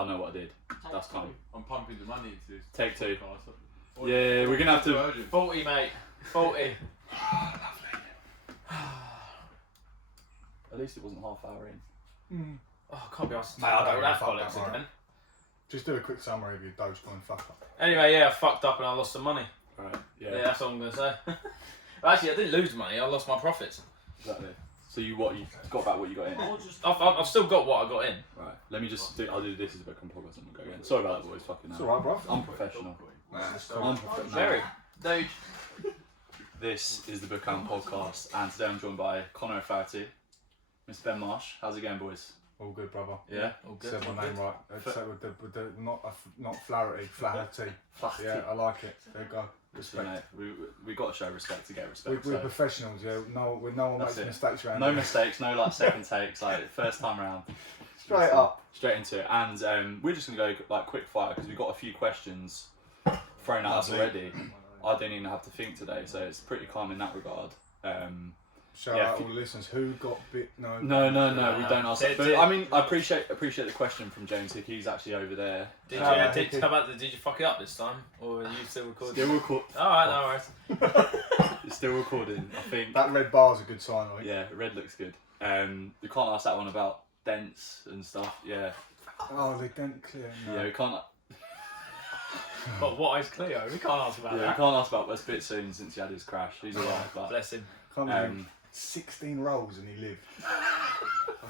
I know what I did. That's calm. I'm pumping the money into this. Take 2. Podcast. Yeah, we're gonna have to. 40, mate. 40. At least it wasn't half hour in. Oh, I can't be asked. Mate, I don't that really fuck bollocks that, again. Just do a quick summary of your Dogecoin fuck up. Anyway, yeah, I fucked up and I lost some money. Right. Yeah, that's all I'm gonna say. Actually, I didn't lose money. I lost my profits. Exactly. So you got back what you got in. I've still got what I got in. Right. Let me just do. I'll do this as a bit of podcast and we'll go again. Sorry about that, boys. Fucking. It's alright, bro. Unprofessional. Unprofessional. Very. Doge. This is the Bookhound Podcast, and today I'm joined by Connor O'Flaherty, Mr. Ben Marsh. How's it going, boys? All good, brother. Yeah. All good. Said my name right. So with the not Flaherty, Flaherty. Flaherty. Yeah, I like it. There you go. Respect. We got to show respect to get respect. We're professionals, yeah. No one That's makes it. mistakes around No here. mistakes, no like second takes, like first time round. Straight up. Straight into it, and we're just gonna go like quick fire because we've got a few questions thrown at us already. I don't even have to think today, so it's pretty calm in that regard. Shout out all the listeners. Who got bit? No, we don't ask that. But I mean, I appreciate the question from James Hick. He's actually over there. Did you fuck it up this time, or are you still recording? Still recording. All right, no worries. It's still recording. I think that red bar's a good sign, right? Yeah, red looks good. We can't ask that one about dents and stuff. Yeah. Oh, they dent clear. No. Yeah, we can't. But what is Cleo? We can't ask about Yeah, that. we can't ask about West Bit soon since he had his crash. He's alright, but Bless him. Can't believe 16 rolls and he lived.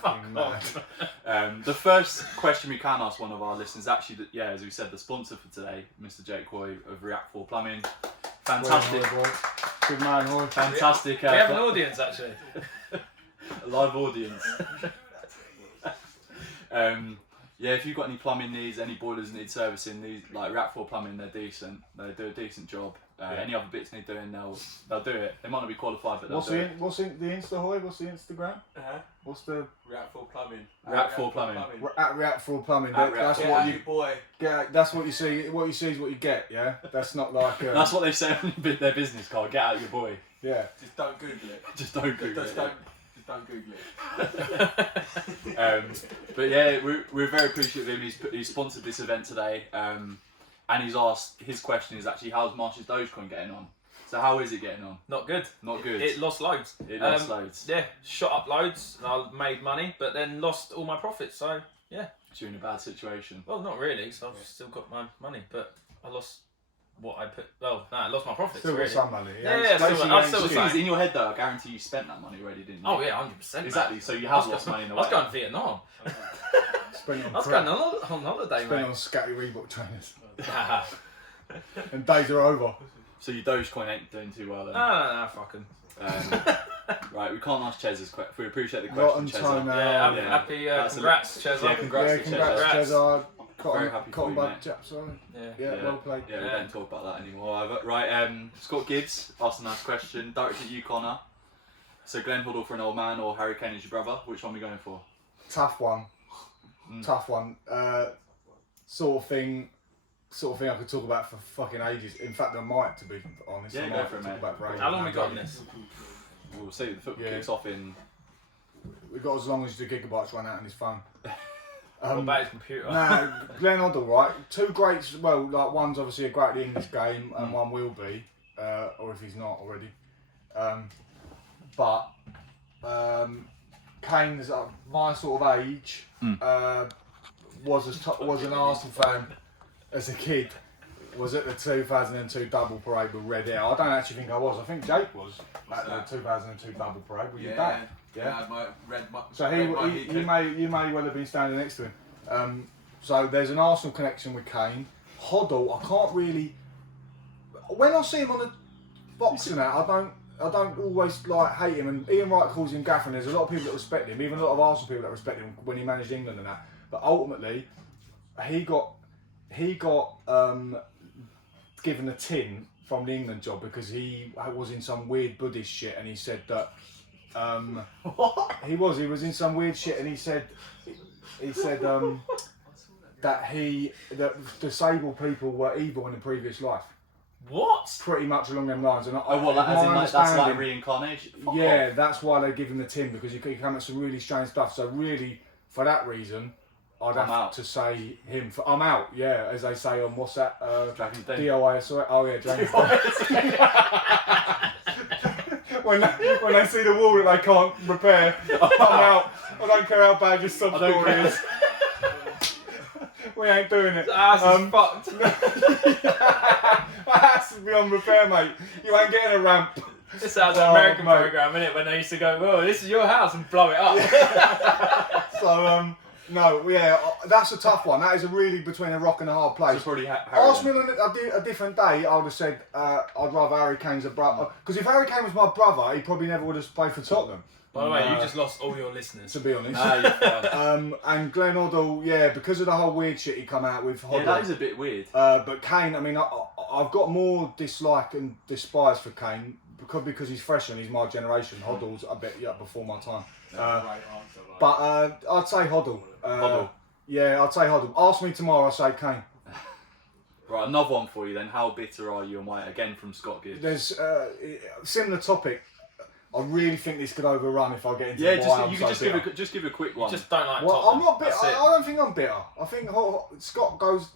Fucking off. mad. The first question we can ask one of our listeners, actually, as we said, the sponsor for today, Mr. Jake Hoy of React 4 Plumbing. Fantastic. Good man, Hoy. Fantastic. We have an audience actually. A live audience. Yeah, if you've got any plumbing needs, any boilers need servicing, these like React 4 Plumbing, they're decent. They do a decent job. Any other bits need doing, they'll do it. They might not be qualified, but they'll do it. What's the Insta, Hoy? What's the Instagram? What's the React 4 Plumbing. React 4 Plumbing. at React 4 Plumbing? At That's React what 4. you boy. get. That's what you see. What you see is what you get. Yeah, that's not like. That's what they say on their business card. Get out your boy. Yeah. Just don't Google it. Just don't Google it. Just don't Google it. But yeah, we're very appreciative of him. He's sponsored this event today, and he's asked. His question is actually, how's Marsh's Dogecoin getting on? So how is it getting on? Not good. Not good. It lost loads. It lost loads. Yeah, shot up loads, and I made money, but then lost all my profits. So yeah. So you're in a bad situation. Well, not really. So I've still got my money, but I lost what I put. Well, no, I lost my profits. Still really. got some money. Yeah, I'm still The thing is, in your head though, I guarantee you spent that money already, didn't you? Oh yeah, 100%. Exactly. So you have lost money in the way. I was going to Vietnam. Spent I was going on holiday, Spent mate. on scatty Reebok trainers. And days are over. So your Dogecoin ain't doing too well then. No, fucking. Right, we can't ask Chez's question. We appreciate the Rotten question, toe Chezza. now. Yeah, happy. Congrats, Chezza. Yeah, congrats Yeah, to congrats, Chezza. Chezza. Very happy for Cotton you, bud mate. chap, sorry. Yeah. Yeah, well played. Yeah, we don't talk about that anymore either. Right, Scott Gibbs asked a nice question, directed at you, Connor. So Glenn Hoddle for an old man or Harry Kane as your brother? Which one are we going for? Tough one. Tough one. Sort of thing I could talk about for fucking ages. In fact, I might, to be honest. Yeah, I go might for it, talk mate. about for ages. How long we got on this? We'll see. The football Yeah. kicks off in... We've got as long as the gigabytes run out on his phone. What about his computer? Nah, Glenn Hoddle, right? Two greats, well, like one's obviously a great at the English game and one will be, or if he's not already. But Kane's my sort of age, was an Arsenal fan as a kid, was at the 2002 double parade with red hair. I don't actually think I was. I think Jake was at the 2002 double parade with your dad. Yeah. So you may well have been standing next to him. So there's an Arsenal connection with Kane. Hoddle, I can't really. When I see him on the boxing out, I don't always like hate him. And Ian Wright calls him Gaffer, and there's a lot of people that respect him, even a lot of Arsenal people that respect him when he managed England and that. But ultimately, he got given a tin from the England job because he was in some weird Buddhist shit, and he said that. What? He was in some weird shit, and he said that disabled people were evil in a previous life. What? Pretty much along them lines. And that's like reincarnation? Yeah, that's why they give him the tin, because he come at some really strange stuff. So really, for that reason, I'd I'm have out. to say him. I'm out. Yeah, as they say on what's that? Dragon's Den. DOIS. Oh yeah, Dragon's Den. when they see the wall that they can't repair, I'm out. I don't care how bad your sub story is. We ain't doing it. Ass is fucked. That has to be on repair, mate. You ain't getting a ramp. This sounds like an American program, innit? When they used to go, "Well, this is your house," and blow it up. So no, yeah, that's a tough one. That is a really between a rock and a hard place. So probably Ask me on a different day, I would have said I'd rather Harry Kane's a brother. Because if Harry Kane was my brother, he probably never would have played for Tottenham. By the way, you just lost all your listeners. To be honest. No, you're fine. And Glenn Hoddle, yeah, because of the whole weird shit he come out with. Hoddle, Yeah, that is a bit weird. but Kane, I mean, I've got more dislike and despise for Kane because he's fresh and he's my generation. Hoddle's a bit before my time. Right answer, like. But I'd say Hoddle. Hoddle. Yeah, I'd say Hoddle. Ask me tomorrow, I'll say Kane. Right, another one for you then. How bitter are you and why? Again from Scott Gibbs. There's similar topic. I really think this could overrun if I get into Yeah, why I'm you so can bitter. just give a quick one. You just don't like Well, Tottenham. I'm not bitter. That's it. I don't think I'm bitter. I think Scott goes.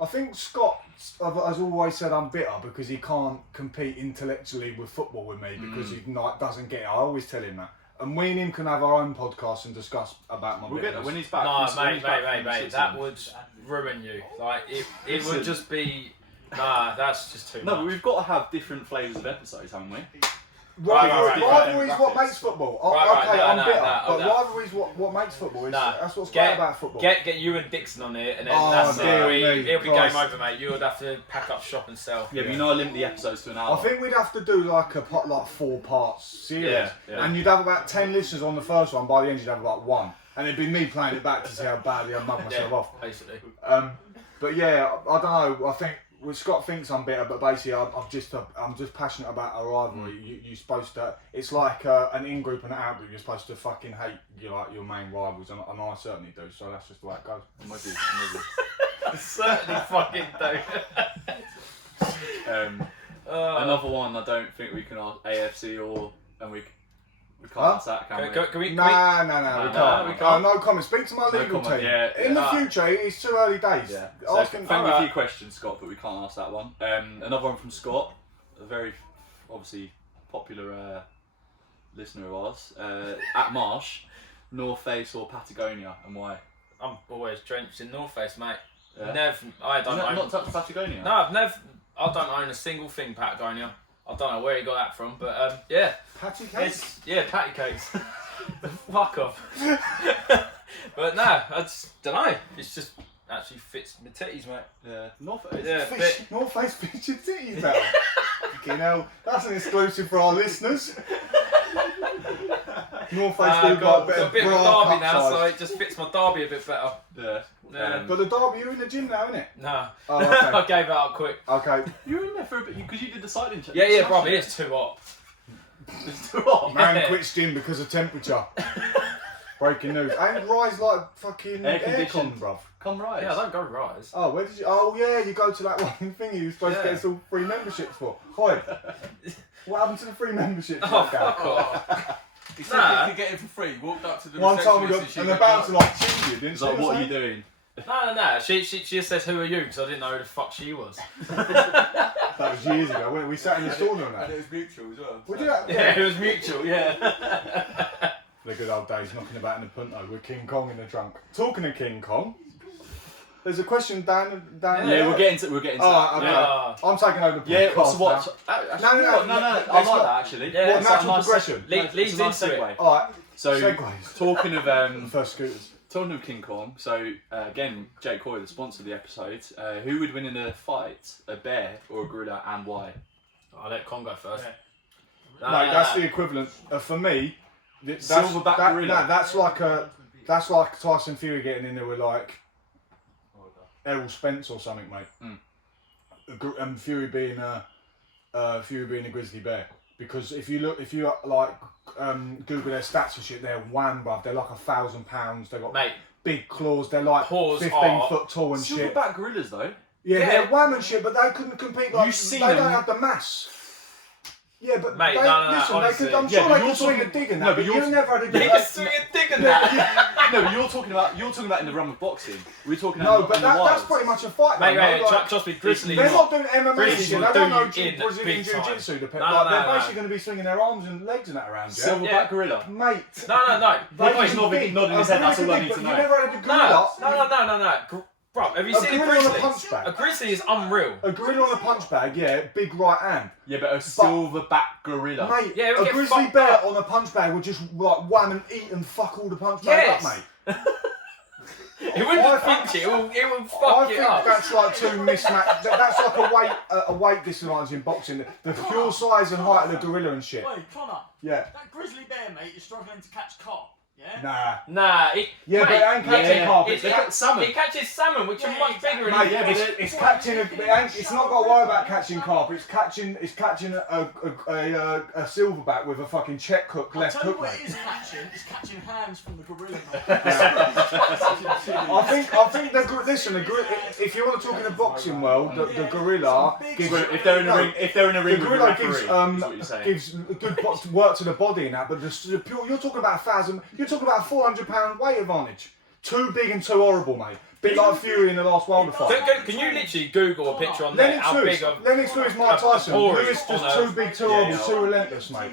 I think Scott has always said I'm bitter because he can't compete intellectually with football with me because he doesn't get it. I always tell him that. And we and him can have our own podcast and discuss about my We'll bitterness. get when he's back. No, from- when he's back from mate. That Switzerland. would ruin you. Like it would just be. Nah, that's just too No, much. but we've got to have different flavours of episodes, haven't we? Rivalry's what makes football. Okay, I'm bitter, but no. rivalry's what makes football. Nah, That's what's great about football. Get you and Dixon on here, and then Oh, that's dear it. me, It'll be Christ. game over, mate. You would have to pack up shop and sell. Yeah, but you know I limit the episodes to an hour. I think we'd have to do like 4 parts series, Yeah. and you'd have about 10 listeners on the first one. By the end, you'd have about 1, and it'd be me playing it back to see how badly I mugged myself off. Basically. But yeah, I don't know. I think Scott thinks I'm bitter, but basically I'm just passionate about a rivalry. You're supposed to. It's like an in group and an out group. You're supposed to fucking hate your main rivals, and I certainly do. So that's just the way it goes. I'm with you. I certainly fucking do. Another one I don't think we can ask AFC and we can't ask that, can we? Can we? Nah, we can't. we can't. No comment. Speak to my No legal comment, team. yeah, In the yeah. future, it's too early days. Yeah. So Ask him. thank you for your question, Scott, but we can't ask that one. Another one from Scott, a very obviously popular listener of ours. At Marsh, North Face or Patagonia, and why? I'm always drenched in North Face, mate. Yeah. I don't Not, own. not touch Patagonia. No, I don't own a single thing Patagonia. I don't know where he got that from, but yeah. Patty cakes. Patty cakes. Fuck off. But no, I just don't know. It's just actually fits my titties, mate. Yeah. North Face. Yeah. North Face fish and titties better. You know, that's an exclusive for our listeners. North Face do got like a bit of a bra derby cup now, so size. it just fits my derby a bit better. Yeah. Yeah. But the derby, you're in the gym now, innit? No. Oh, okay. I gave it up quick. Okay. You were in there for a bit because you did the cycling check. Yeah, bro, it's too hot. It's too hot. Man Yeah. quits gym because of temperature. Breaking news. Ain't Rise like fucking Air aircon, conditioned. bruv? Come right. Yeah, I don't go rise. Oh, where did you? Oh, yeah, you go to that one thing you were supposed to Yeah. get us all free memberships for. Hi. What happened to the free memberships? Oh, that guy? fuck off. He said Nah. he could get it for free. Walked up to the One time we got, receptionist and the she bouncer went, like cheated you, didn't It's she? like, or what are you something? doing? No. She just said, who are you? Because I didn't know who the fuck she was. That was years ago. When we sat in the sauna and and that. it was mutual as well. Would so- you? Yeah, it was mutual, yeah. The good old days knocking about in the punto with King Kong in the trunk. Talking of King Kong, there's a question down. Yeah, we'll get into that. Oh, okay. Yeah. I'm taking over the podcast. Yeah, what's now. what? No. I Let's like not- that actually. Yeah, What It's like a natural nice progression? Leads it's a nice into segue. it. Alright, So segues. talking of First scooters. talking of King Kong. So again, Jake Coy, the sponsor of the episode. Who would win in a fight, a bear or a gorilla, and why? I'll let Con go first. No, that's the equivalent. For me, that's, Silverback gorilla. No, that's like Tyson Fury getting in there with like Errol Spence or something, mate. And Fury being a grizzly bear. Because if you like Google their stats and shit, they're wham, bruv. They're like 1,000 pounds. They got Mate, big claws. They're like Paws 15 are foot tall and shit. Silverback gorillas though. Yeah, Yeah. they're wham and shit, but they couldn't compete. Like, You've seen they don't them. have the mass. Yeah, but Mate, they, no, listen, honestly. they could, I'm Yeah, sure but they you're could swing a talking- dig in no, that, but but you're- you never had a dig. You can swing a dig in that. No, but you're talking about in the realm of boxing. We're talking No, about but in the that's wilds. pretty much a fight. Mate, man. Like, trust me, Grizzly. they're not doing MMA Grizzlies shit. will They don't do know you in Brazilian big time. Jiu-Jitsu. No, They're no. basically going to be swinging their arms and legs and that around, yeah? Silverback gorilla. Mate. No. He's nodding his head, that's all I need to You know. never had a gorilla. No. Bro, have you A seen a gorilla on a grizzly? punch bag. A grizzly is unreal. A gorilla on a punch bag, yeah, big right hand. Yeah, but a silverback gorilla. Mate, Yeah, it would a get grizzly fucked bear up. on a punch bag would just like wham and eat and fuck all the punch bag Yes. up, mate. It wouldn't just punch it, it would fuck I it think up. that's like two mismatched. That's like a weight disadvantage in boxing. The pure size and height of the gorilla and shit. Wait, Connor, Yeah. that grizzly bear, mate, is struggling to catch carp, yeah? Nah. It, Yeah, mate, but it ain't catching carp. They catch salmon. It catches salmon, which are Yeah, much exactly. bigger. Mate, yeah, but it's catching. It's not got to worry about catching carp. It's catching a silverback with a fucking check hook I'll left tell you hook, what mate. it is catching. It's catching hands from the gorilla, mate. I think if you want to talk in the boxing world, the gorilla gives. If they're in a ring, The with a gorilla referee, gives is what you're saying. gives good work to the body and that, but the pure, you're talking about 1,000. You're talking about a 400-pound weight advantage. Too big and too horrible, mate. Bit like Fury in the last Wilder fight. Can you literally Google a picture on there? How big of Lennox Lewis, Mike Tyson. Tory Lewis on just a- too big, too horrible, too relentless, mate.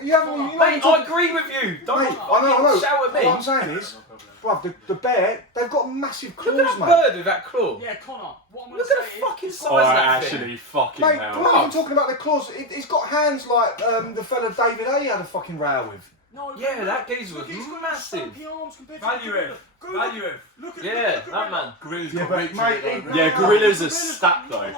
You haven't. You know, Mate, I agree with you. Don't Mate, I know. shout at me. What I'm saying is, bruv, the bear, they've got massive claws, Look at that mate. bird with that claw. Yeah, Connor, what I'm going Look to at say the is... fucking size Oh, of that thing. actually, fucking Mate, hell. we're not even talking about the claws. It's got hands like the fella David A had a fucking row with. No, Yeah, look, that geezer look, was he's got massive. stumpy arms compared to Value the gorilla. him. Go Value look, him. look at Yeah, look at that man. Gorilla's Yeah, got but weight to mate, it, though, Yeah, mate. gorillas are stacked though.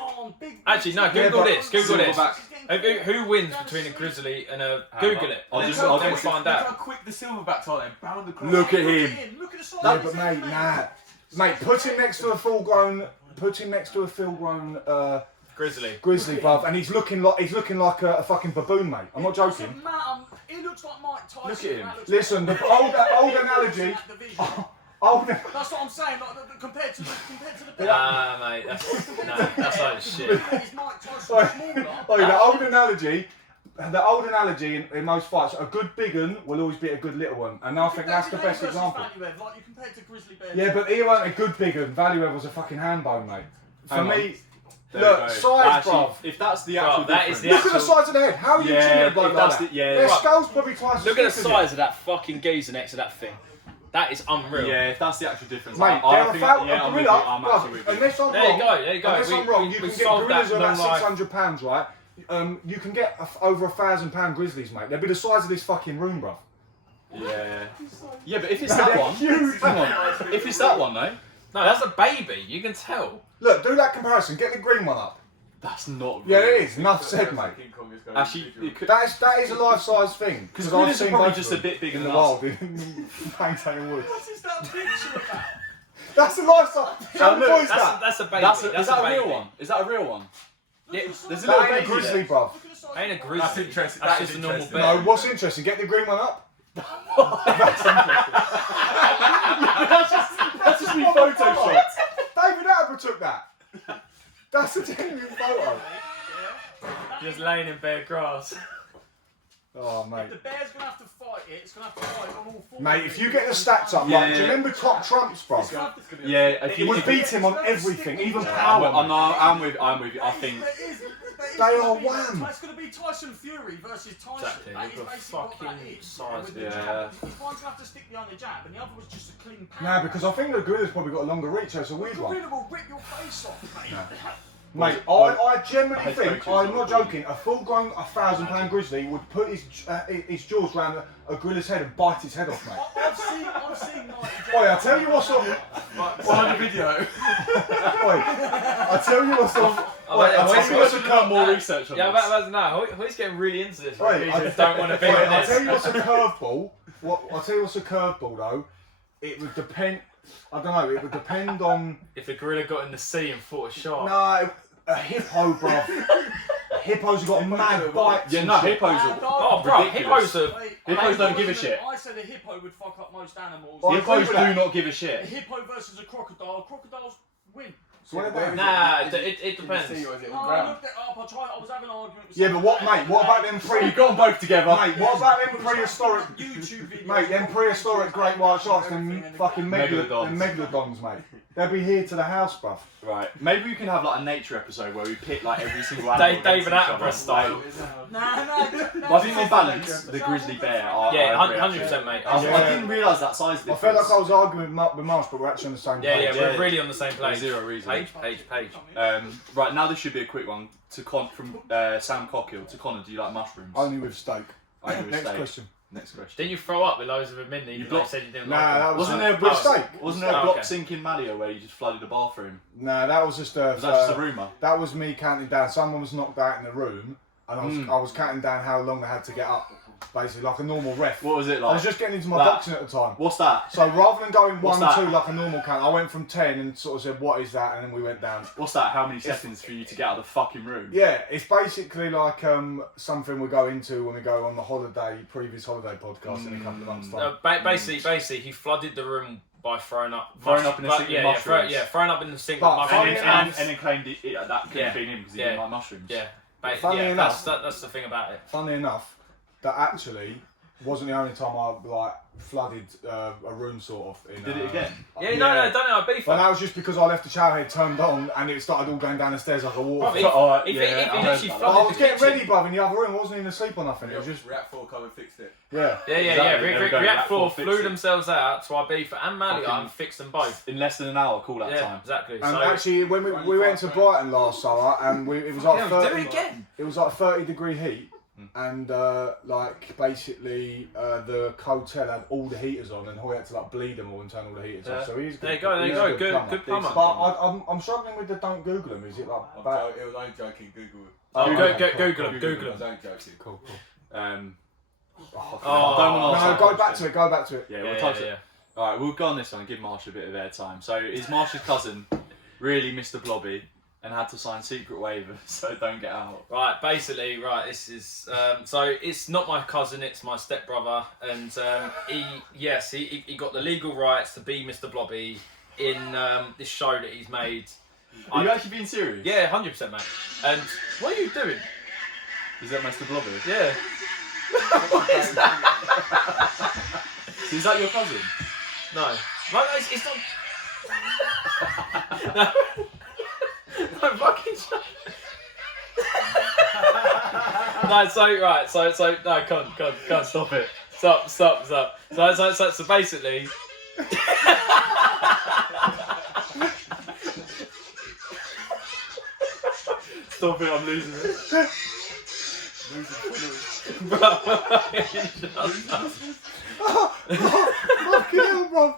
Actually, no. Yeah, Google but- this. Google this. Silverback. Who wins between a grizzly and a? Hang Google on. it. I'll Then just- we'll I'll then just- find Look out. how quick the silverbacks are, they bound across. Look at him. Look at the size No, of but his mate, head, Mate, put him next to a full-grown Grizzly. grizzly, bruv, and he's looking like a fucking baboon, mate. I'm not joking. Doesn't matter. He looks like Mike Tyson. Look at him. That looks Listen, like the old analogy. Old, That's what I'm saying. Like, compared to the bear. Nah, mate. That's like shit. Is Mike Tyson Sorry. smaller? the old analogy in most fights, a good big one will always beat a good little one, and I think that's the best example. Like you compared to grizzly bear. Yeah, but he weren't a good big one. Value was a fucking hand bone, mate. For Hang on. me, There look, we go. size, Actually, bruv. if that's the Bro, actual that is difference. the Look at the actual- size of the head. How are you Yeah, treating a bloke if like that's that? the- yeah. Their Right. skull's probably twice as Look at the thick as size of that fucking geezer next to that thing. That is unreal. Yeah, if that's the actual difference. Mate, I they're a think, foul. yeah, A I'm with you. gorilla, I'm bruv, actually with you. unless I'm There wrong, you go. There you go. unless I'm wrong, you we can get solved gorillas that of about non-life. 600 pounds, right? You can get over 1,000-pound grizzlies, mate. They'll be the size of this fucking room, bruv. Yeah. Yeah, but if it's that one, Huge. hang on. If it's that one though, No, that's a baby. You can tell. Look, do that comparison. Get the green one up. that's not. Yeah, real. it is. Enough said, mate. Actually, it could. That is a life-size thing. Because I've gorillas are seen probably both just of a them bit bigger in than the us. wild in Maintain Woods. What is that picture about? That's a life-size. Show the look, boys That's that. that's a baby. Is that a a real baby. one? Is that a real one? Yeah, There's a little That ain't a baby grizzly, there. bruv. ain't a grizzly. That's interesting. That's That just is a normal interesting. bear. No, what's interesting? Get the green one up. That's just me photoshopped. David Attenborough took that. That's a genuine photo. Just laying in bare grass. Oh, mate. The bear's gonna have to fight it. It's gonna have to fight on all fours. Mate, if you get the stats up, Yeah. like, do you remember top trumps, bro? Yeah, if You you would beat him on everything, even I'm power. with you. I'm with you. I think. They are wham. It's going to be Tyson Fury versus Tyson. Exactly, That is look at basically what that fucking is. size. With the Yeah. jab. One's going to have to stick behind the jab, and the other was just a clean pound. Nah, because I think the gorilla's probably got a longer reach, so it's a weird The one. gorilla will rip your face off, mate. Mate, Boys- I genuinely I think, spoke to I'm you not before. joking, a full-grown 1,000-pound grizzly would put his jaws round a gorilla's head and bite its head off, mate. I've seen 90 Oi, I tell you what's on. Find the video. Oi, I tell you what's on. Oh, Oi, wait, I wait, tell you wait, what's should come more research on Yeah, this. that's no. Who's getting really into this? Oi, We I just don't want to be Oi, in I'll tell you this. what's a curveball. I'll tell you what's a curveball though. It would depend. I don't know. It would depend on. If the gorilla got in the sea and fought a shark. No, a hippo, bruv. Hippos got mad bites. Yeah, and no, shit. hippos are. Oh, bro, ridiculous. hippos are. Hippos don't give a shit. I said a hippo would fuck up most animals. I agree Hippos with that. do not give a A shit. hippo versus a crocodile. Crocodiles win. Swear Where down. is Nah, Is it depends. Can you see or is it Oh, on I ground? looked it up. I was having an argument with Yeah, but what, someone. mate? What about them You got them both together. Mate, what about them prehistoric? YouTube videos. Mate, them prehistoric great white sharks, them fucking Megalodons. megalodons, mate. They'll be here to the house, bruv. Right. Maybe we can have like a nature episode where we pick like every single animal. David against each Attenborough other. style. Nah. But I think on balance, the grizzly bear. Yeah, I agree, 100%, mate. I Yeah. didn't realise that size difference. I felt like I was arguing with Marsh, but we're actually on the same Yeah, page. we're Yeah. really on the same page. Zero reason. Page. Right, now this should be a quick one. From Sam Cockhill to Connor, do you like mushrooms? Only with steak. I do with Next steak. question. Next question. Didn't you throw up with loads of them in there? You blocked- said you didn't Nah, like that them. was Wasn't there with a steak. Wasn't there a Oh, block okay. sink in Malio where you just flooded the bathroom? Nah, that was just Was that just a rumour? that was me counting down. Someone was knocked out in the room, and I was counting down how long they had to get up, basically like a normal ref. What was it I like? was just getting into my That. boxing at the time. What's that? So rather than going What's 1 that? 2 like a normal count, I went from 10 and sort of said, "What is that?" And then we went down. What's that? How many seconds for you to get out of the fucking room? Yeah, it's basically like something we go into when we go on the previous holiday podcast in a couple of months' time. No, basically, he flooded the room by throwing up Throwing mush- up in a but- sink with yeah, mushrooms. throwing up in the sink But with funny mushrooms. enough- And then claimed that couldn't Yeah. have been him because he Yeah. didn't like mushrooms. Yeah, Funny yeah, enough- that's the thing about it. Funny enough, that actually wasn't the only time I like flooded a room sort of. In, Did it again? Yeah, no, don't know. Beef. But that was just because I left the shower head turned on and it started all going down the stairs like a Bruv, waterfall. if- Alright, if yeah, it I heard literally that. But I flooded was the getting kitchen. ready, bruv, in the other room. I wasn't even asleep or nothing. It was just React 4 come and fixed it. yeah. Yeah, Exactly, there we go, React that 4 fixed flew it. themselves out to Ibiza and Malaga Fucking- and fixed them both. In less than an hour, call that Yeah, time. exactly. And So, actually, when we went to Brighton last summer, and it was like yeah, 30, do it again. it was like 30-degree heat, and like basically the hotel had all the heaters on, and we had to like bleed them all and turn all the heaters off. So he's There you go. he's a Good plumber. But I'm struggling with the don't Google them. Is it like bad? It was only joking. Google it. Oh, okay, Google cool, them. cool. Google I them. was only joking. Cool. Oh, don't wanna No, ask go that back question. to it. Go back to it. Yeah, Yeah, we'll yeah, touch yeah. it. Alright, we'll go on this one and give Marsh a bit of airtime. So, is Marsh's cousin really Mr. Blobby and had to sign secret waivers so don't get out? Right, basically, this is so it's not my cousin, it's my stepbrother, and he got the legal rights to be Mr. Blobby in this show that he's made. Are you actually being serious? Yeah, 100%, mate. And what are you doing? Is that Mr. Blobby? Yeah. What is that? So is that your cousin? No, it's not. No, no fucking. No, so no, come on, Stop it. stop. So basically. Stop it, I'm losing it. Fucking hell, bro.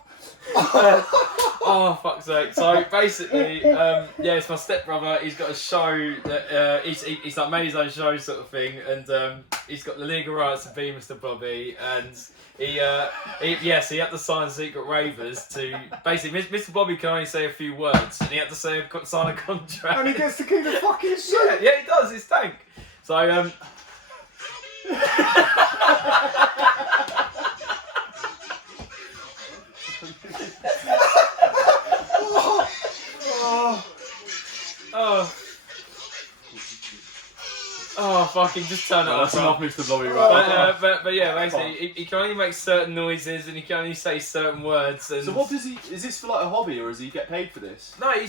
Oh fuck's sake! So basically, it's my stepbrother. He's got a show that he's like made his own show sort of thing, and he's got the legal rights to be Mr. Blobby, and he had to sign secret waivers to basically Mr. Blobby can only say a few words, and he had to sign a contract. And he gets to keep the fucking suit. Yeah, he does. It's tank. So fucking just turn it No, off. that's bro. enough Mr. Blobby right But yeah, basically, he can only make certain noises and he can only say certain words. And So what does he, is this for like a hobby or does he get paid for this? No, he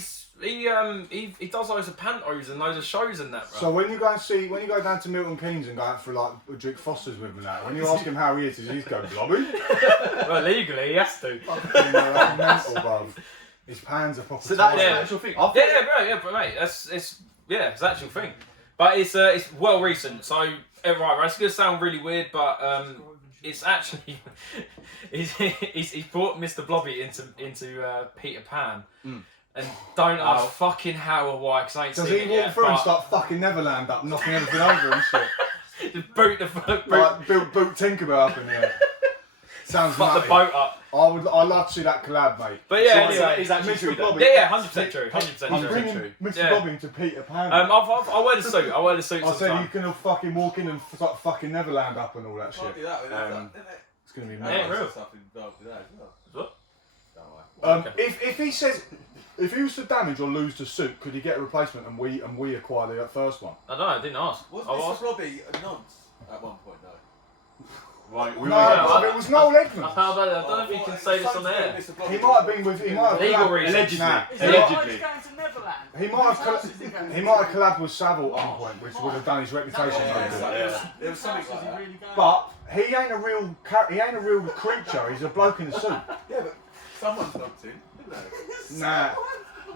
does loads of pantos and loads of shows and that, bro. So when you go down to Milton Keynes and go out for like drink Fosters with him and that, when you ask him how he is, does he go Blobby? Well, legally, he has to. Fucking that's mental, bruv. His pans are proper. So that is tight. the actual thing. I thought- Yeah, but mate, it's the actual thing. But it's well recent. So right, it's gonna sound really weird, but it's actually he's brought Mr. Blobby into Peter Pan. And don't ask fucking how or why, because I ain't Does seen he it walk yet. through and but start fucking Neverland up, knocking everything over and shit? just boot the fuck, Like boot Tinkerbell up in there. Sounds fuck the nutty. boat up. I'd love to see that collab, mate. But yeah, So anyway. is that actually Mr. true then? Blobby. Yeah, 100% true. 100% He's true. bringing true. Mr. Yeah. Blobby to Peter Pan. I wear the suit. I wear the suit I said you sometimes. can all fucking walk in and start fucking Neverland up and all that shit. Can't do that without that, innit? It's gonna be Yeah, mad. real. Stuff involved with that as well. What? Don't worry. Okay. If he says If he was to damage or lose the suit, could he get a replacement and we acquire the first one? I don't know. I didn't ask. Was I Mr. asked. Robbie a nonce at one point though? Right, we No, all but it was Noel Edmonds. I don't know if you can say this on air. He might have been with. He might have Legal collab- reasons. Allegedly. Nah, Is he he might- Allegedly. going to Neverland? He might have. Whose house is he going He to? might have collabed with Savile at one point, which would have done his reputation. Yeah, over. Yeah. There was something Whose house like is he that. really going But he ain't a real. He ain't a real creature. He's a bloke in a suit. Yeah, but someone's knocked in, didn't they? Nah.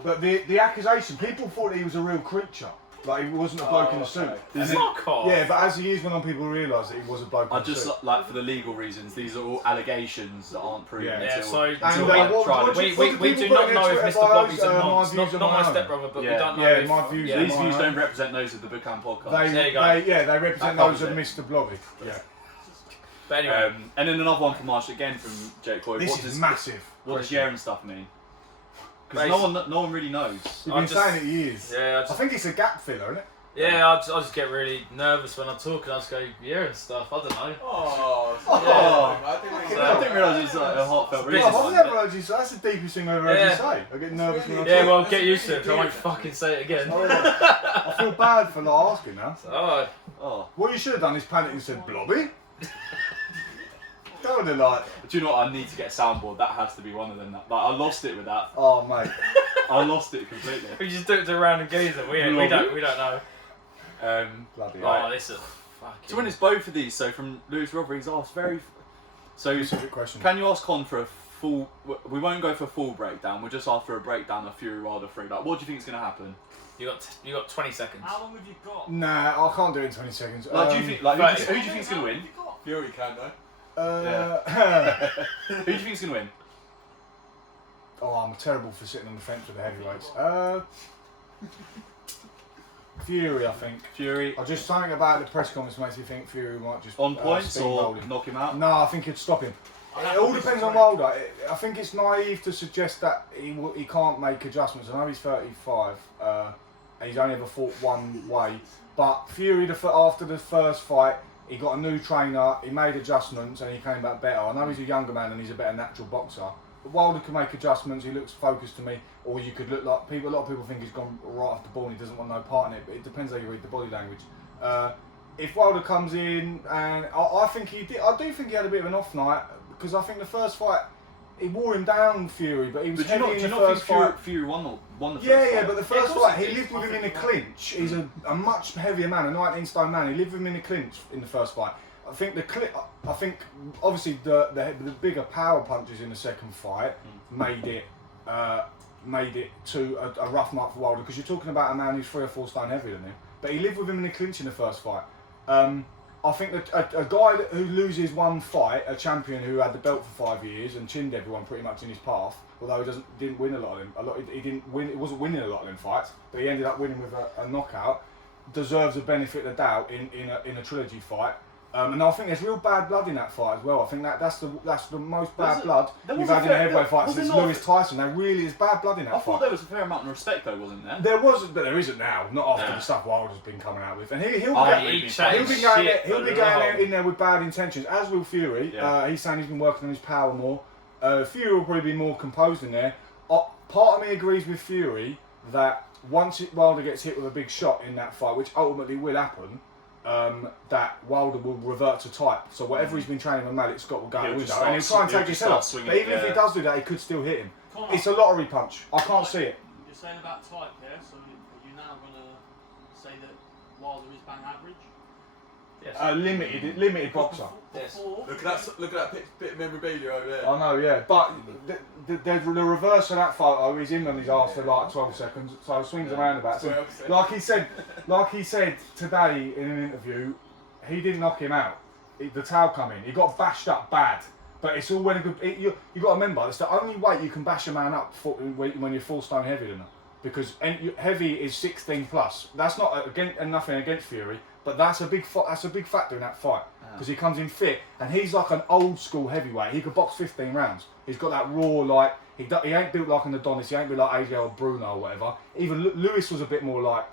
But the accusation, people thought he was a real creature. Like he wasn't a bloke in a suit. okay. Fuck off. Yeah, but as the years went on, people realised that he was a bloke in I a just suit. like for the legal reasons. These are all allegations that aren't proven Yeah. Yeah, until, so- until And, we what try do to. you- We do do people not put in know their if Twitter Mr. Bobby's a bios, nonce. my Not views my are my stepbrother, but we Yeah. don't know Yeah, if... my views yeah. are These mine. views don't represent those of the Bookham podcast. They, There you go. they represent That those of covers Mr. Blobby. Yeah. But anyway, And then another one from Marsh again from Jake Coy. This What is does massive. what does question. Yaren stuff mean? Because Basi- no one really knows. You've I been just- saying it years. yeah, I think it's a gap filler, isn't it? I just get really nervous when I'm talking. I just go, yeah, and stuff. I don't know. Oh, Oh. I didn't really I didn't realise it's like a heartfelt It's reason. I've business. never heard you say. That's the deepest thing I've ever heard Yeah. you say. I get nervous when I Yeah, talk. well, get used to it, 'cause I won't fucking say it again. Oh, yeah. I feel bad for not asking now. Oh, Oh, What you should have done is panic and said, Blobby. That would have like, do you know what? I need to get a soundboard. That has to be one of them. Like I lost it with that. oh mate. I lost it completely. we just do it to a random geezer. We don't know. Bloody Oh, hell. this is fucking... So when it's both of these, so from Lewis Robbery, he's asked very. So Specific question. can you ask Con for a full? We won't go for a full breakdown. We'll just ask for a breakdown of Fury Wilder 3. Like, what do you think is going to happen? You got 20 seconds. How long have you got? Nah, I can't do it in 20 seconds. Like, do you think? Like, right. who do you think is going to win? How long have you got? Fury can though. Who do you think is going to win? Oh, I'm terrible for sitting on the fence with the heavyweights. Fury, I think. Fury I just something about the press conference makes me think Fury might just on points or steamroll him. knock him out? No, I think he'd stop him. I'd It have all to be depends on surprised. Wilder. I think it's naive to suggest that he can't make adjustments. I know he's 35 and he's only ever fought one way. But Fury, after the first fight, he got a new trainer, he made adjustments and he came back better. I know he's a younger man and he's a better natural boxer. But Wilder can make adjustments, he looks focused to me. Or you could look like a lot of people think he's gone right off the ball and he doesn't want no part in it. But it depends how you read the body language. If Wilder comes in, and I think he did, I do think he had a bit of an off night because I think the first fight he wore him down, Fury, but he was But do you heavy not in the think first fight. Fury won the first Yeah, fight? but the Yeah, of first course fight he he did. lived with I him in a think you're right. clinch. He's a much heavier man, a 19 stone man. He lived with him in a clinch in the first fight. I think I think obviously the bigger power punches in the second fight made it to a rough night for Wilder because you're talking about a man who's 3 or 4 stone heavier than him. But he lived with him in a clinch in the first fight. I think that a guy who loses one fight, a champion who had the belt for 5 years and chinned everyone pretty much in his path, although he didn't win a lot of them. He didn't win. He wasn't winning a lot of them fights, but he ended up winning with a knockout. Deserves a benefit of the doubt in a trilogy fight. And I think there's real bad blood in that fight as well. I think that's the most bad blood there you've was a had in a fair- heavyweight fight was there since not- Lewis Tyson. There really is bad blood in that I fight. thought there was a fair amount of respect though, wasn't there? There was, but there isn't now. Not after Yeah. the stuff Wilder's been coming out with, and he'll Oh, get, he He He'll changed He'll be going, shit he'll be a going lot. in there with bad intentions, as will Fury. Yeah. He's saying he's been working on his power more. Fury will probably be more composed in there. Part of me agrees with Fury that once Wilder gets hit with a big shot in that fight, which ultimately will happen, that Wilder will revert to type. So whatever he's been training with Malik Scott will go out the He'll window, just and he'll try and start- take his he'll head just off. start But swinging, even if he yeah. does do that, he could still hit him. Come on. It's a lottery punch. I can't see it. You're saying about type here, so are you now going to say that Wilder is bang average? Yes. Limited boxer. Yes. Before, Look at that bit of memorabilia over there. I know, yeah, but the reverse of that photo is him on his arse for like 12 seconds, so swings around about. So, 12 like he said today in an interview, he didn't knock him out. The towel come in. He got bashed up bad, but it's all well and good. You got to remember, it's the only way you can bash a man up when you're 4 stone heavier than him, because heavy is 16 plus. That's not nothing against Fury, but that's a big factor in that fight. Because he comes in fit, and he's like an old school heavyweight. He could box 15 rounds. He's got that raw, like he ain't built like an Adonis. He ain't built like AJ or Bruno or whatever. Even Lewis was a bit more like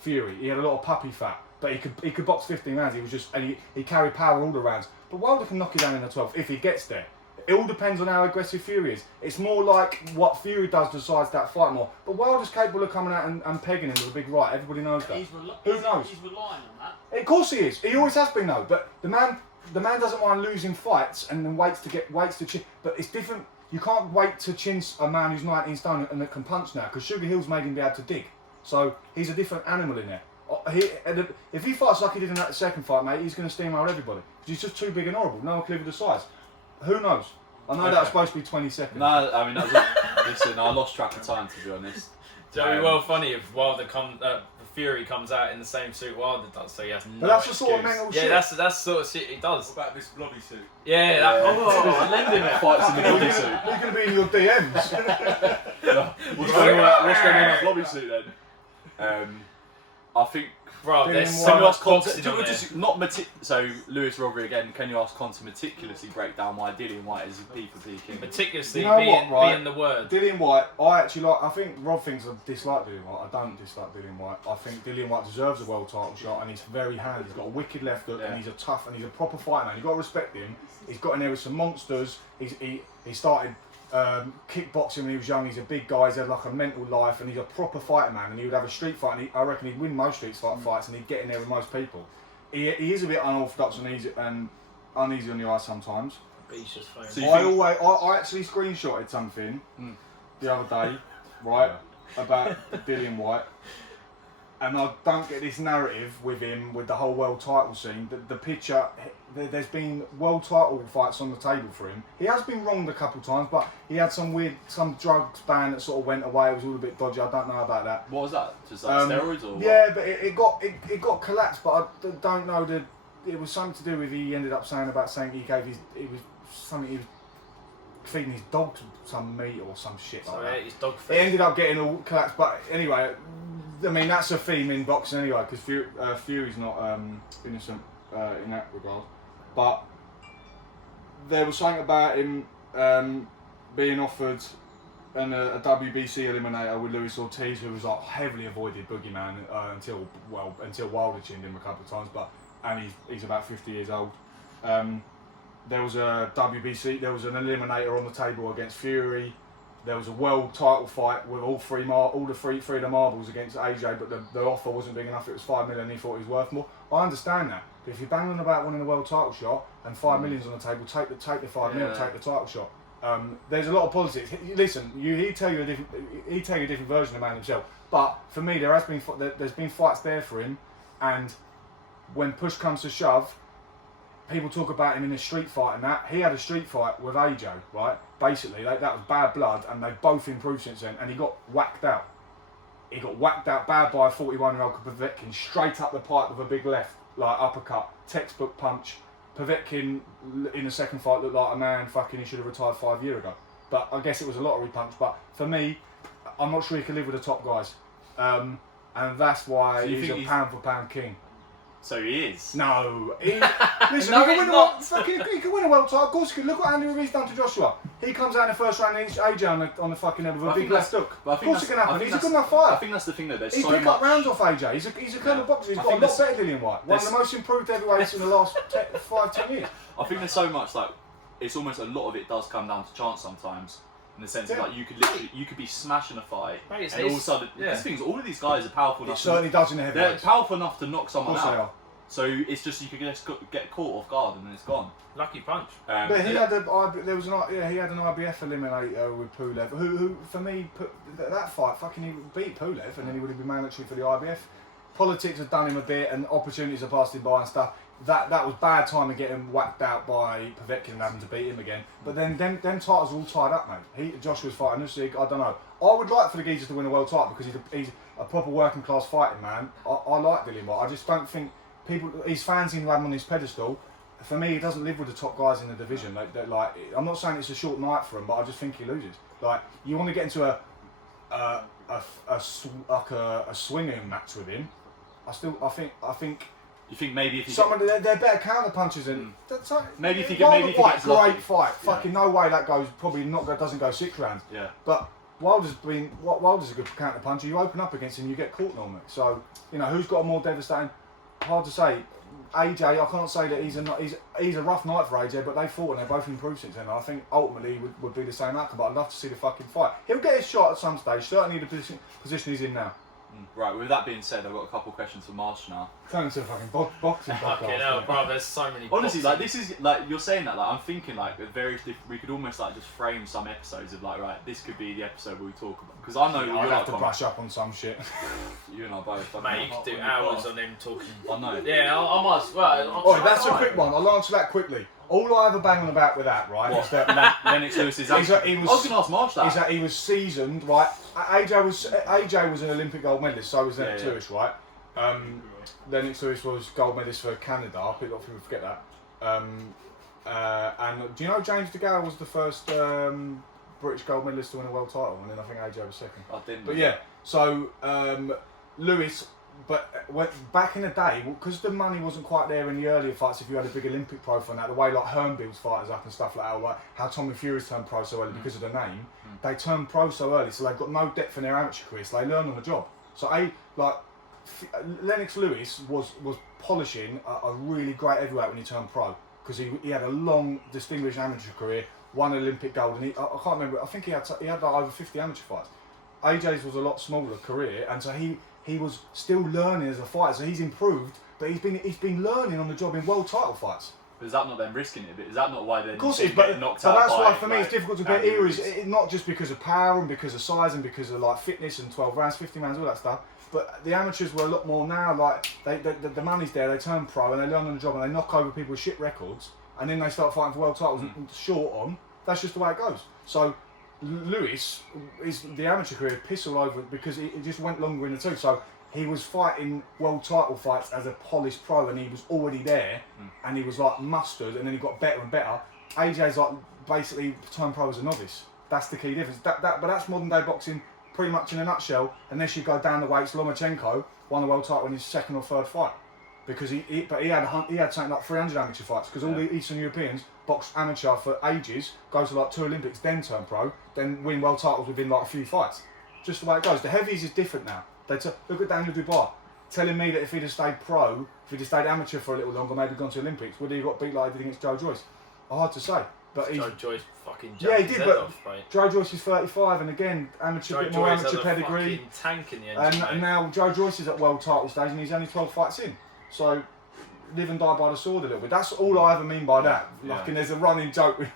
Fury. He had a lot of puppy fat, but he could box 15 rounds. He was just, and he carried power all the rounds. But Wilder can knock you down in the 12th if he gets there. It all depends on how aggressive Fury is. It's more like what Fury does decides that fight more. But Wilder's capable of coming out and pegging him with a big right. Everybody knows that. Who knows? He's relying on that. Of course he is. He always has been though. But the man doesn't mind losing fights and then waits to chin. But it's different. You can't wait to chin a man who's 19 stone and that can punch now because Sugar Hill's made him be able to dig. So he's a different animal in there. If he fights like he did in that second fight, mate, he's going to steamroll everybody. He's just too big and horrible. No one can live with the size. Who knows? I know that was supposed to be 20 seconds. No, I mean, that was, listen, I lost track of time, to be honest. Joey, well funny if Wilder Fury comes out in the same suit Wilder does, so he has no But that's the excuse. sort of mental shit. Yeah, that's the sort of shit he does. What about this blobby suit? Yeah, that, lend him it. Fights in the blobby We're suit. going to be in your DMs. What's going on in that blobby suit then? I think. Bro, there's Can so Can you ask much Con boxing to, on there. just not so Lewis Robbery again? Can you ask Con to meticulously break down why Dillian White is a P for P king? Meticulously You know being, what, right? being the word. Dillian White, I actually like. I think Rob thinks I dislike Dillian White. I don't dislike Dillian White. I think Dillian White deserves a world title shot, and he's very handy. He's got a wicked left hook, and he's a tough, and he's a proper fighter man. You've got to respect him. He's got in there with some monsters. He started kickboxing when he was young. He's a big guy. He's had like a mental life, and he's a proper fighter man. And he would have a street fight, and I reckon he'd win most street fights, and he'd get in there with most people. He is a bit unorthodox and uneasy on the eye sometimes. But he's just famous. So you I actually screenshotted something the other day, right, about Dillian White, and I don't get this narrative with him with the whole world title scene. The picture, there's been world title fights on the table for him. He has been wronged a couple of times, but he had some drugs ban that sort of went away. It was all a bit dodgy. I don't know about that. What was that? Just like steroids or? Yeah, but it got collapsed. But I don't know that it was something to do with he ended up saying he was feeding his dog some meat or some shit like So that. yeah, he's dog It food. ended up getting all collapsed, but anyway, I mean that's a theme in boxing anyway because Fury's not innocent in that regard. But there was something about him being offered a WBC eliminator with Luis Ortiz, who was like heavily avoided boogeyman until Wilder chinned him a couple of times. And he's about 50 years old. There was a WBC. There was an eliminator on the table against Fury. There was a world title fight with all three of the marbles against AJ, but the offer wasn't big enough. It was $5 million. He thought he was worth more. I understand that, but if you're banging about winning a world title shot and $5 million's on the table, take the $5 million, take the title shot. There's a lot of politics. Listen, he'd tell you a different version of man himself. But for me, there's been fights there for him, and when push comes to shove, people talk about him in a street fight and that. He had a street fight with AJ, right? Basically, that was bad blood, and they both improved since then, and he got whacked out. He got whacked out bad by a 41-year-old Povetkin, straight up the pipe with a big left, like uppercut, textbook punch. Povetkin in the second fight looked like a man he should have retired 5 years ago. But I guess it was a lottery punch. But for me, I'm not sure he can live with the top guys. And that's why So you he's a think pound for pound king. So he is. No. Listen, No, he he's can not. he can win a world title. Of course he can. Look what Andy Ruiz done to Joshua. He comes out in the first round and hits AJ on the fucking head with a I big think left hook. But I Of think course it can that's- I happen. think He's a good that's- enough fighter. I think that's the thing though. There's He so pick much. up rounds off AJ. He's a clever Yeah. boxer. He's I got a think lot there's- better than Dillian White. One of the there's- most improved heavyweights in the last 5-10 years. I think there's so much like it's almost a lot of it does come down to chance sometimes. In the sense of Yeah. like you could be smashing a fight, Mate, it's- and all of a sudden, yeah. these things, all of these guys are powerful It enough. certainly does in the They're heavyweights. powerful enough to knock Of someone course they out. are. So it's just you could just get caught off guard and then it's gone. Lucky punch. But he had he had an IBF eliminator with Pulev, who for me put that fight fucking he beat Pulev, and then he would have been mandatory for the IBF. Politics have done him a bit, and opportunities have passed him by and stuff. That was bad time of getting whacked out by Povetkin and having to beat him again. But then them titles are all tied up, mate. Joshua's fighting Usyk. I don't know. I would like for the geezer to win a world title because he's a proper working class fighting man. I like Dillian White. I just don't think his fans seem to have him on his pedestal. For me, he doesn't live with the top guys in the division. Like I'm not saying it's a short night for him, but I just think he loses. Like you want to get into a swinging match with him. I think. You think maybe if he Some of they're better counter punches than Maybe if he Wilder gets White, lucky. great fight. Yeah. Fucking no way that goes. Probably doesn't go 6 rounds. yeah. But Wilder's a good counter puncher. You open up against him, you get caught normally. So who's got a more devastating? hard to say. AJ, I can't say that he's a rough night for AJ, but they fought and they both improved since then. And I think ultimately would be the same outcome. But I'd love to see the fucking fight. He'll get his shot at some stage. Certainly the position he's in now. Right, with that being said, I've got a couple of questions for Marsh now. Turn into a fucking boxing podcast. Fucking hell, bro, there's so many. Honestly, boxing. like this is like you're saying that, like I'm thinking like various different. We could almost like just frame some episodes of like, right, this could be the episode where we talk about, because I know Yeah, you're I'll have to like, brush up on some shit. you and I both. Mate, you could do hours on him talking. I know. Yeah, I might as well. Oh, that's a quick one. I'll answer that quickly. All I ever bang on about with that, right, is that Lennox Lewis is. he was- I was going to ask Marsh that. is that he was seasoned, right? AJ was an Olympic gold medalist, so was Lennox Yeah, yeah. Lewis, right? Lennox Lewis was gold medalist for Canada. A lot of people forget that. And do you know James DeGale was the first British gold medalist to win a world title, and then I think AJ was second. I didn't. But yeah, so Lewis, back in the day, because the money wasn't quite there in the earlier fights, if you had a big Olympic profile and that, the way like Hearn builds fighters up and stuff like that, or like how Tommy Fury's turned pro so early because of the name, they turned pro so early, so they've got no depth in their amateur career, so they learn on the job. So Lennox Lewis was polishing a really great heavyweight when he turned pro, because he had a long, distinguished amateur career, won Olympic gold, and I can't remember, I think he had like over 50 amateur fights. AJ's was a lot smaller career, and so he was still learning as a fighter, so he's improved, but he's been learning on the job in world title fights. But is that not them risking it a bit? Is that not why they're Of course it is, but knocked so out that's by, why for me like, it's difficult to bet Andy eras. Ruiz? Not just because of power and because of size and because of like fitness and 12 rounds, 15 rounds, all that stuff. But the amateurs were a lot more now. Like the money's there, they turn pro and they learn on the job and they knock over people with shit records, and then they start fighting for world titles short on. That's just the way it goes. So Lewis is the amateur career piss all over because it just went longer in the tooth. So he was fighting world title fights as a polished pro, and he was already there, and he was like mustard, and then he got better and better. AJ's like basically turned pro as a novice. That's the key difference. But that's modern day boxing pretty much in a nutshell. Unless you go down the weights, Lomachenko won the world title in his second or third fight because he had something like 300 amateur fights, because all the Eastern Europeans boxed amateur for ages, go to like 2 Olympics, then turn pro, then win world titles within like a few fights. Just the way it goes. The heavies is different now. Look at Daniel Dubois, telling me that if he'd have stayed pro, if he'd have stayed amateur for a little longer, maybe gone to Olympics, would he have got beat like he did against Joe Joyce? Hard to say. But Joe Joyce fucking Yeah, he jumped his did, head but off, mate. Joe Joyce is 35, and again, Joe bit more Joyce amateur had a pedigree. fucking tank in the And engine, mate. now Joe Joyce is at world title stage, and he's only 12 fights in. So live and die by the sword a little bit. That's all I ever mean by that. Like, and there's a running joke with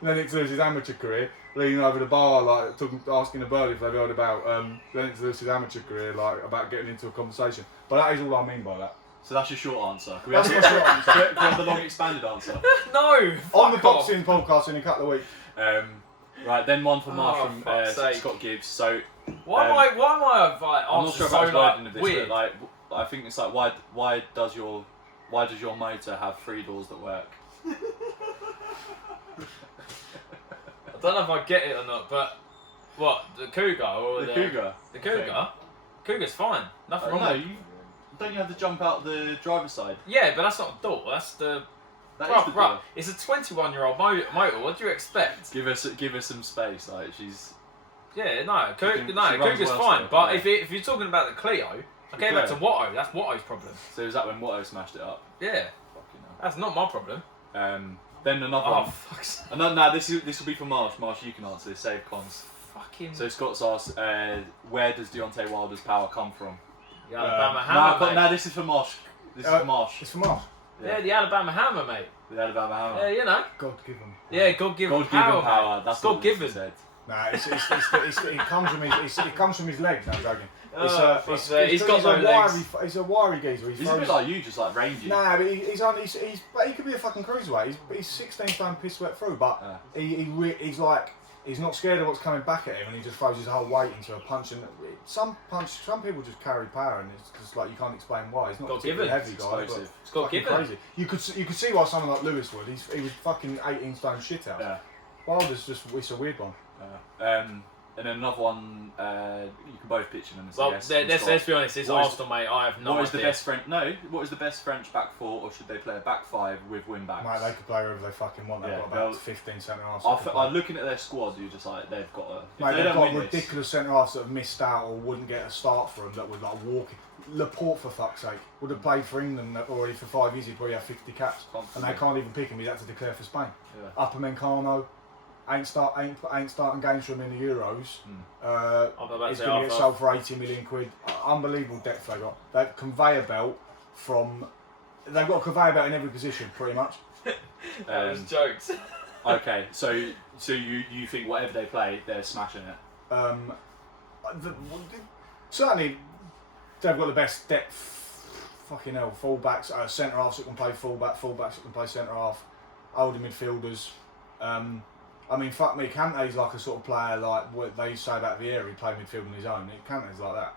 Lennox Lewis's amateur career, leaning over the bar, like asking the birdie if they've heard about Lennox Lewis's amateur career, like about getting into a conversation. But that is all I mean by that. So that's your short answer. Can we That's have, my short answer. can we have the long expanded answer? No! On the fuck off. boxing podcast in a couple of weeks. Right, then one for Marsh Oh, from fuck's sake. Scott Gibbs. So Why am I like, I'm not sure so about like, wording of this, weird? but like I think it's like why does your motor have 3 doors that work? I don't know if I get it or not, but what, the Cougar or The Cougar. The Cougar? Cougar's fine. Nothing wrong No, with it. don't you have to jump out the driver's side? Yeah, but that's not a door, that's the... That Bruh, is the bruh, door. it's a 21-year-old motor, what do you expect? Give her some space. Like she's. Yeah, no, She runs Cougar's well fine, still, but yeah. if you're talking about the Clio, I came back to Watto, that's Watto's problem. So is that when Watto smashed it up? Yeah, Fucking hell. that's not my problem. Then another Oh, one. fuck's sake. And no, this will be for Marsh. Marsh, you can answer this. Save cons. Fucking... So Scott's asked, where does Deontay Wilder's power come from? The Alabama Hammer, mate. No, this is for Marsh. This is for Marsh. It's from us. Yeah, the Alabama Hammer, mate. The Alabama Hammer. Yeah, you know. God give him. Yeah, God-given God-given power, power. mate. That's God what he given. said. Nah, it comes from his legs. No, I'm joking. Oh, fuck's sake, he's got a no legs. wiry, he's a wiry geezer. He's a bit like you, just like rangy. Nah, but but he could be a fucking cruiserweight. He's 16 stone piss wet through, but he's like, he's not scared of what's coming back at him, and he just throws his whole weight into a punch. And some people just carry power, and it's just like you can't explain why. He's not a particularly heavy guy, but Explosive. It's got fucking given. crazy. You could see why someone like Lewis would. He was fucking 18 stone shit out. Yeah. Wilder's it's a weird one. and then another one. You can both pitch them and say Well, yes. let's be honest. It's What is- Arsenal, mate. I have no What is the idea. best French? No. What is the best French back four, or should they play a back five with wing backs? Mate, they could play wherever they fucking want. They've Yeah, got about well, 15 centre halves. I'm looking at their squad. You're just like they've got a. If Mate, they they've don't got win this, ridiculous centre halves that have missed out or wouldn't get a start for them that would like walk. Laporte, for fuck's sake, would have played for England already for 5 years. He'd probably have 50 caps, and they can't even pick him. He's had to declare for Spain. Yeah. Upamecano ain't starting games for him in the Euros. He's going to get sold for 80 million quid. Unbelievable depth they got. That conveyor belt from. They've got a conveyor belt in every position, pretty much. That was jokes. Okay, so you think whatever they play, they're smashing it. Certainly, they've got the best depth. Fucking hell, fullbacks, centre halves that can play fullbacks that can play centre half, older midfielders. I mean, fuck me, Kante's like a sort of player like what they say about Vieira. He played midfield on his own. Kante's like that.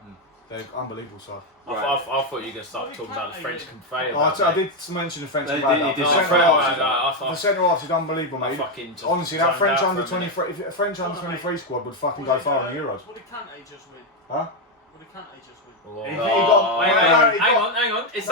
They're unbelievable side. I thought you were going to start talking about the French conveyor. I did mention the French They conveyor did- belt. they did. The centre halves is unbelievable, mate. Honestly, that French under 23, if a French under 23 squad would fucking go far in the Euros. What did Kante just win? Huh? What did Kante just win? He got- Hang on. Is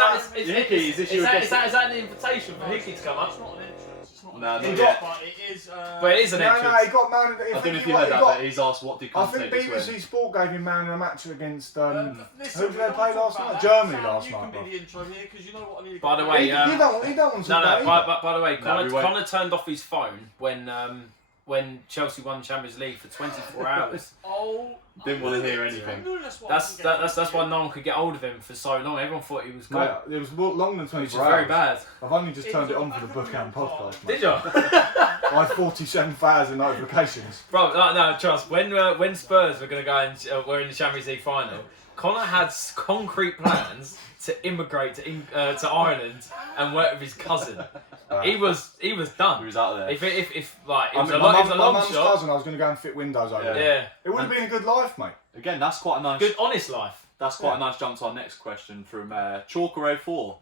Hickey, is this your that an invitation for Hickey to come It's up? not an entrance. It's not an No, entrance. not yet. But it is. But it is an No, entrance. he got man. I don't know if you heard that, but he's asked what did I Conte think just win. BBC Sport gave him man in a match against. Listen, who did we they don't play talk last about night? that. Germany Sam, last you night, can bro. be the intro here because you know what I mean. By the way, He don't want to No, say that. by the way, No, we won't. Connor turned off his phone when Chelsea won Champions League for 24 hours. Oh. Didn't want to hear anything. That's why no one could get hold of him for so long. Everyone thought he was gone, Mate, it was longer than which 24 is very hours. bad. I've only just turned it on for the Bookham podcast, mate. Did you? I had 47,000 notifications. Bro, no, trust. When Spurs were going to go and were in the Champions League final, Connor had concrete plans to immigrate to Ireland and work with his cousin. He was done. He was out there. If like it I was mean, a long my mum's shot. cousin, I was going to go and fit windows over Yeah. there. Yeah, It would have been a good life, mate. Again, that's quite a nice. good honest life. That's quite a nice jump to our next question from Chalker04.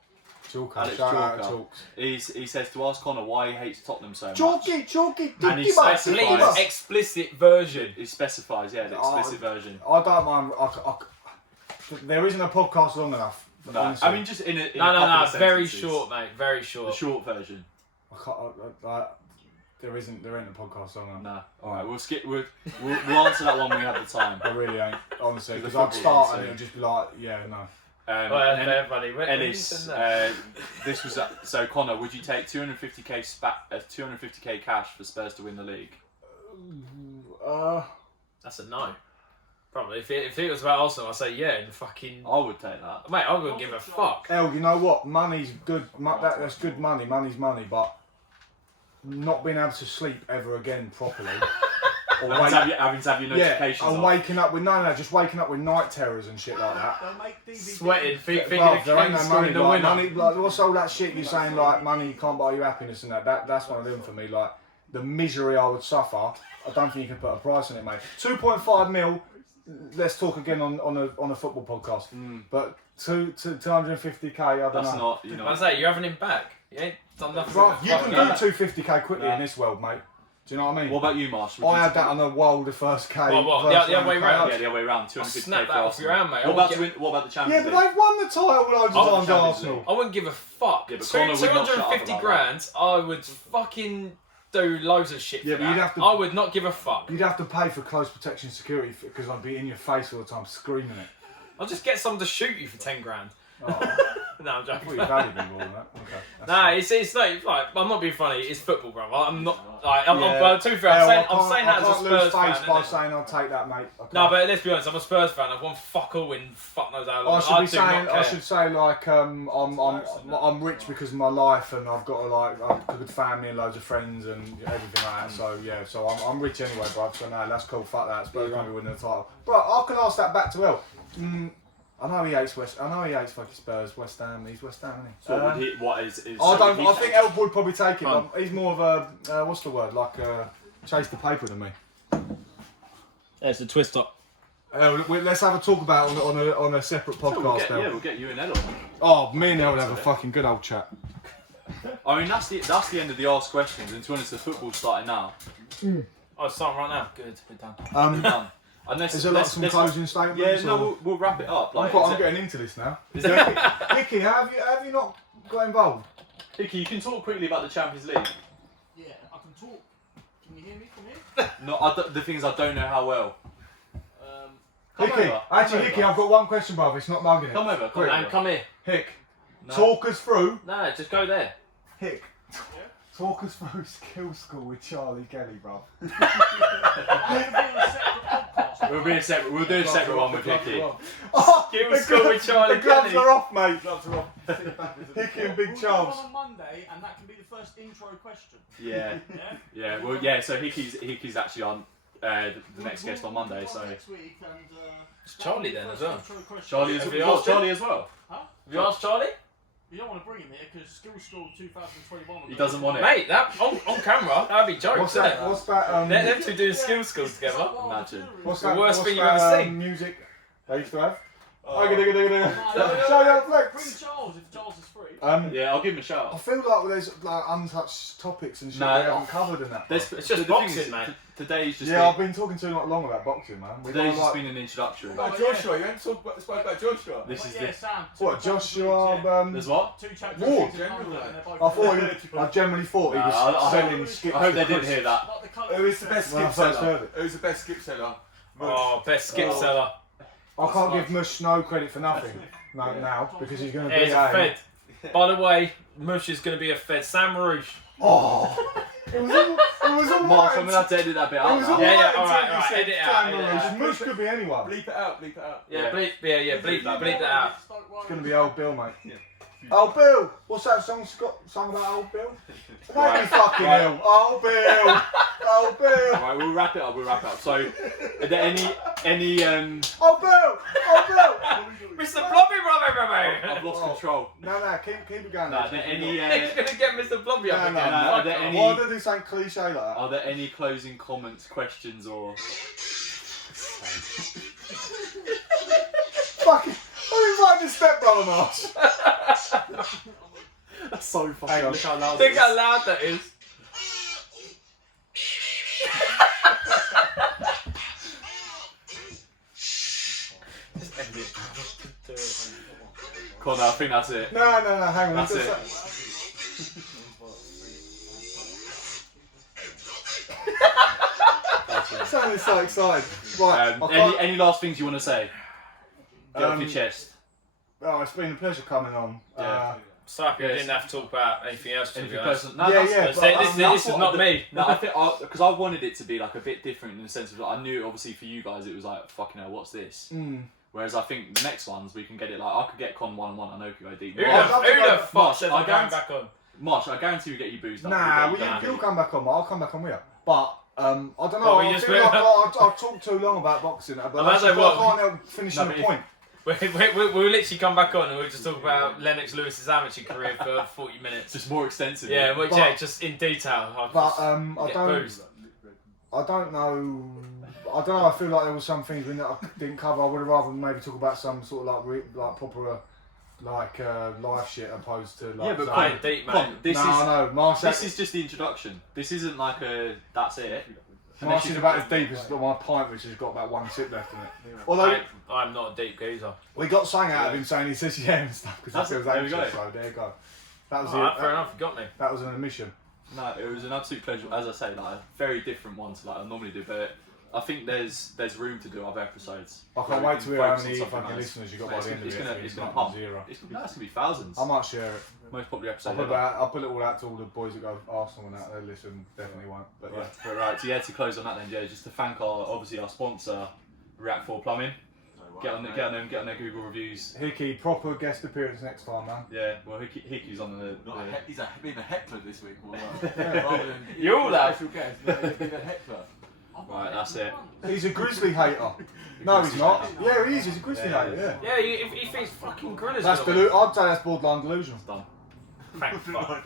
Chalker, Alex shout out Chalker. Chalks. He says to ask Connor why he hates Tottenham so much. Chalky, And he Dicky, specifies- mate. Please, explicit version. He specifies, yeah, the explicit version. I don't mind. There isn't a podcast long enough. No, honestly. I mean just in a couple No. of Very sentences. short, mate. Very The short. short version. I can't, there ain't a podcast long enough. No. All right, we'll skip. We'll answer that one when we have the time. I really ain't, honestly, The because I'd football start one, and so- it'd just be like, yeah, no. And fair, buddy. When you Ellis, said that. this was so Connor. Would you take 250k cash for Spurs to win the league? That's a no. Probably. If it was about Arsenal, I'd say yeah. And fucking I would take that. mate, I wouldn't give a fuck. Hell, you know what? Money's good. That's good money. Money's money, but not being able to sleep ever again properly. Or Having to have your yeah, notifications I'm off. waking up with just waking up with night terrors and shit like that. They'll make DVD. Sweating, thinking Bruv, of there ain't Kane no scoring money, the like, winner. money, like, what's all that shit you're saying, like, money can't buy you happiness and that's one of them for me, like, the misery I would suffer, I don't think you can put a price on it, mate. 2.5 mil, let's talk again on a football podcast, but 250k, I don't That's know. not, you know. I say you're having him back. You ain't done nothing. Bruv, you can do Yeah. 250k quickly Nah. in this world, mate. Do you know what I mean? What about you, Marsh? Would I you had take- that on a wilder first K. What, first the other way round round? KO. Yeah, the other way around. 250k snap for that off Arsenal. your hand, mate. I What would about get- to win? What about the Yeah, Champions but League? they've won the title loads Oh, of the times, Champions Arsenal. League. I wouldn't give a fuck. Yeah, but Connor would not shut up 250 about grand, I would fucking do loads of shit Yeah, for but you'd that. have to- I would not give a fuck. You'd have to pay for close protection security because I'd be in your face all the time screaming it. I'll just get someone to shoot you for 10 grand. Oh, No, I'm I thought joking. you valued me more than that. Okay. that's Nah, fine. it's not like I'm not being funny. It's football, bro. I'm not like I'm. Yeah. Well, to be fair, Hell, I'm saying that I as a can't lose Spurs fan. face by innit? saying I'll take that, mate. I No, can't. but let's be honest. I'm a Spurs fan. I've won fuck all in fuck knows how long. I should be do not saying, I care. should say like I'm rich because of my life and I've got a good family and loads of friends and everything like that. So yeah, so I'm rich anyway, bruv. So no, that's cool. Fuck that. Spurs won't be winning the title. But I can ask that back to El. I know he hates fucking Spurs, West Ham. He's West Ham, isn't he? So would he, what is? I think El would probably take it. Fun. But he's more of a what's the word? Like chase the paper than me. There's a twist up. Let's have a talk about it on a separate podcast now. We'll get you and Ella. Oh, me and El would have a fucking good old chat. I mean, that's the end of the asked questions. And to be honest, the football's starting now. Oh, it's starting right now. Good, we're done. Done. Unless, Is there like some closing statements? Yeah, no, or- we'll wrap it up. Like, I'm getting into this now. is there, Hickey, have you not got involved? Hickey, you can talk quickly about the Champions League. Yeah, I can talk. Can you hear me from here? No, the thing is, I don't know how well. Come Hickey, over, actually, come Hickey, over. I've got one question, brother. It's not mugging it. Come over, come Quick. over. And come here. Hick, No. talk us through. No, just go there. Hick, talk us through skill school with Charlie Kelly, bro. We'll be a separate. We'll do a separate one with Hickey. Oh, Skill the school gloves- with Charlie The gloves Kelly. are off, mate. Gloves are off. Hickey and Big We'll Charles. do one on Monday, and that can be the first intro question. Yeah, Yeah. yeah. Well, yeah. So Hickey's actually on the next guest on Monday. We'll So do next week, and, It's Charlie then as well. intro question. Charlie is. Have You you asked asked him? Charlie as well. Huh? Have you asked Charlie? You don't want to bring him here because Skill School 2021. He doesn't want it. Mate, that on camera, that'd be jokes, What's wouldn't that? it? What's that? Them two doing skill schools together. Imagine. What's the that? worst what's thing you've that, ever seen? Music they used to have. Oh. Show your Bring flex. Charles if Charles is free. Yeah, I'll give him a I shout. feel like there's like untouched topics and shit No, we haven't covered in that. It's just the thing boxing, is, mate. Today's just. Yeah, I've been talking too long about boxing, man. We Today's got, just like, been an introductory. What about Joshua? You haven't spoke about Joshua. This is yeah, the. Sam. what Joshua? There's what? Two Ward. champions in London, and they're both I thought I generally thought he Nah, was I selling hope- skips. I hope they for didn't Chris. hear that. Like the colour- Who is the best When I skip first seller? heard it. Who's the best skip seller? Oh, best skip Oh. seller. I can't give Mush no credit for nothing. No, now because he's going to Yeah, be he's a Fed. By the way, Mush is going to be a Fed. Sam Rouge. Oh, it was all Mark, right. I'm gonna have to edit that bit It was out. all now. Yeah, yeah, right alright, until you alright, said edit it out, edit it Cameron. out. Mush could be anyone. Bleep it out. Bleep it out. Yeah, bleep that out. It's going to be old Bill, mate. Old Bill! What's that song sung about old Bill? Make me fucking ill. Old Bill! Old Bill! Right, we'll wrap it up. So, are there any Old Bill! Old Bill! Mr. Blobby, brother, I've lost control. No, keep it going. Nah, are there any He's going to get Mr. Blobby up No, again. no, are Fuck there off. any- Why do they say cliche like that? Are there any closing comments, questions, or? Fucking. Who invited your stepbrother, Marsh? That's so funny. Hang on. Look how loud Think it is. how loud that is. Just end it. Connor, I think that's it. No, hang on. That's Just- it. Sounded so excited. Right, I can't- Any last things you want to say? Get off your chest. Oh, it's been a pleasure coming on. Yeah. So happy we Yes. didn't have to talk about anything else. To Anything be honest. personal? No, Yeah, that's, yeah, that's- This, but, this, um, this is what not the- me. No, I think because I wanted it to be like a bit different in the sense of like, I knew obviously for you guys it was like fucking hell, what's this? Whereas I think the next ones we can get it like I could get Con 1-on-1. I know we could go deep. Who the, I'd love to who go- the fuck Marsh, says I I'm going guarantee- back on? Marsh, I guarantee we get you boozed up. Nah, We'll get you you'll come back on. I'll come back on with you. But I don't know. Well, we I just- feel like I've talked too long about boxing, but I I say what? can't help finishing No, the but point. We'll literally come back on and we'll just talk about Lennox Lewis's amateur career for 40 minutes. Just more extensive. Yeah, well, But- yeah, just in detail. I'll But just I get don't. boozed. I don't know. I don't know. I feel like there was some things that I didn't cover. I would have rather maybe talk about some sort of like proper life shit opposed to like. Yeah, but some- I ain't deep, mate. Con, this no, Marsh. this is just the introduction. This isn't like a that's it. Marsh is about as deep as my pint, which has got about one sip left in it. Although I'm not a deep geezer. we got something out of him saying he says yeah and stuff because That's he it, feels there we anxious. go. So there you go. That was Alright, it. fair enough, you got me. That was an admission. No, it was an absolute pleasure. As I say, like a very different one to like I normally do, but I think there's room to do other episodes. I can't where we wait to can hear how focus on many something fucking else. listeners you got Mate, by the end of it's it. gonna It's gonna like pump. zero. It's gonna be thousands. I might share it. Most popular episode. I'll put, ever. I'll put it all out to all the boys that go Arsenal and that. They listen, definitely won't. But yeah. Right, so yeah, to close on that then, Joe, just to thank obviously our sponsor, React 4 Plumbing. Get on their Google reviews. Hickey, proper guest appearance next time, man. Yeah, well Hickey's on the. He's being a heckler this week. Yeah. Rather than You all have. special guest. He's being a heckler. Right, that's it. He's a Grizzly hater. No, he's not. Yeah, he is. He's a Grizzly Yeah, hater. Yeah. Yeah, if he thinks fucking Gorillas That's gonna win. I'd say that's borderline delusional. Done. Thank fuck.